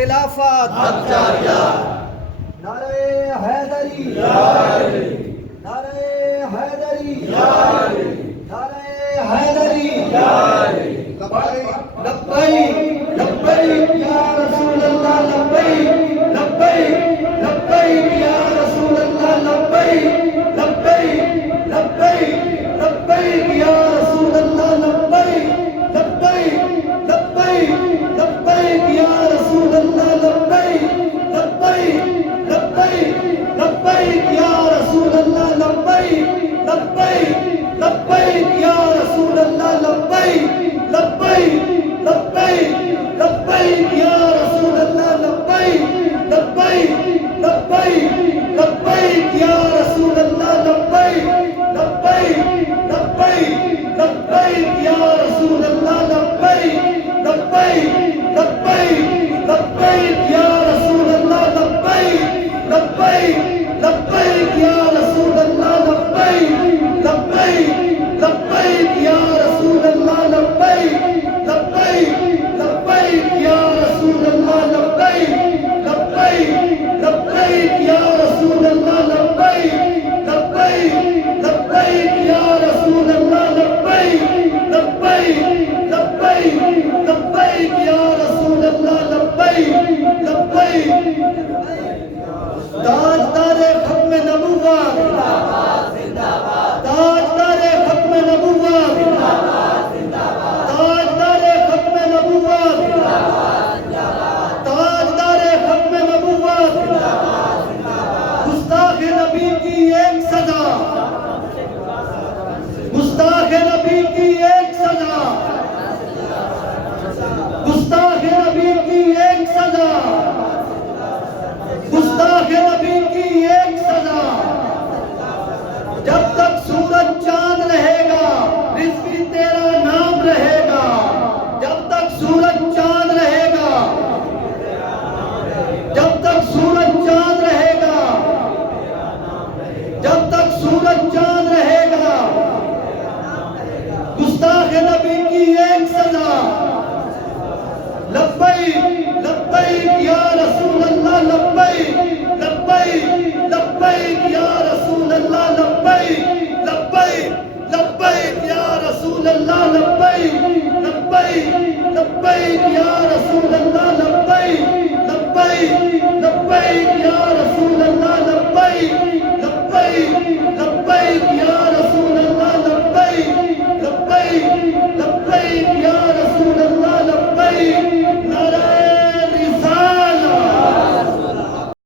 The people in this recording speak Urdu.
خلافت نعرہ حیدری، نعرہ حیدری، نعرہ حیدری، لبیک لبیک یا رسول اللہ، لبیک لبیک لبیک یا رسول اللہ، لبیک لبیک لبیک لبیک یا رسول اللہ، لبیک لبیک لبیک لبیک یا رسول اللہ، لبیک لبیک لبیک لبیک یا رسول اللہ، لبیک لبیک لبیک یا رسول اللہ، لبیک لبیک لبیک لبیک یا رسول اللہ، لبیک لبیک لبیک لبیک یا رسول اللہ، لبیک لبیک لبیک لبیک یا رسول اللہ، لبیک لبیک لبیک لبیک یا رسول اللہ، لبیک لبیک لبیک یا رسول اللہ، لبیک لبیک لبیک یا رسول اللہ، لبیک لبیک لبیک یا رسول اللہ، لبیک لبیک لبیک یا رسول اللہ، لبیک لبیک لبیک یا رسول اللہ، لبیک لبیک لبیک لبیک یا رسول اللہ، لبیک لبیک تاجدار ختم نبوت، تاجدار ختم نبوت، تاجدار ختم نبوت، تاجدار ختم نبوت، گستاخ نبی کی ایک سزا، گستاخ نبی کی ایک سزا، گستاخ نبی کی ایک سزا، گستاخ نبی کی ایک سزا، جب تک سورج چاند رہے گا رضوی تیرا نام رہے گا، جب تک سورج چاند رہے گا، جب تک سورج چاند رہے گا، جب تک سورج چاند رہے گا، گستاخ نبی کی ایک سزا، لبیک لبیک یا رسول اللہ، لبیک لبیک لبیک یا رسول اللہ، لبیک لبیک لبیک یا رسول اللہ، لبیک لبیک لبیک یا رسول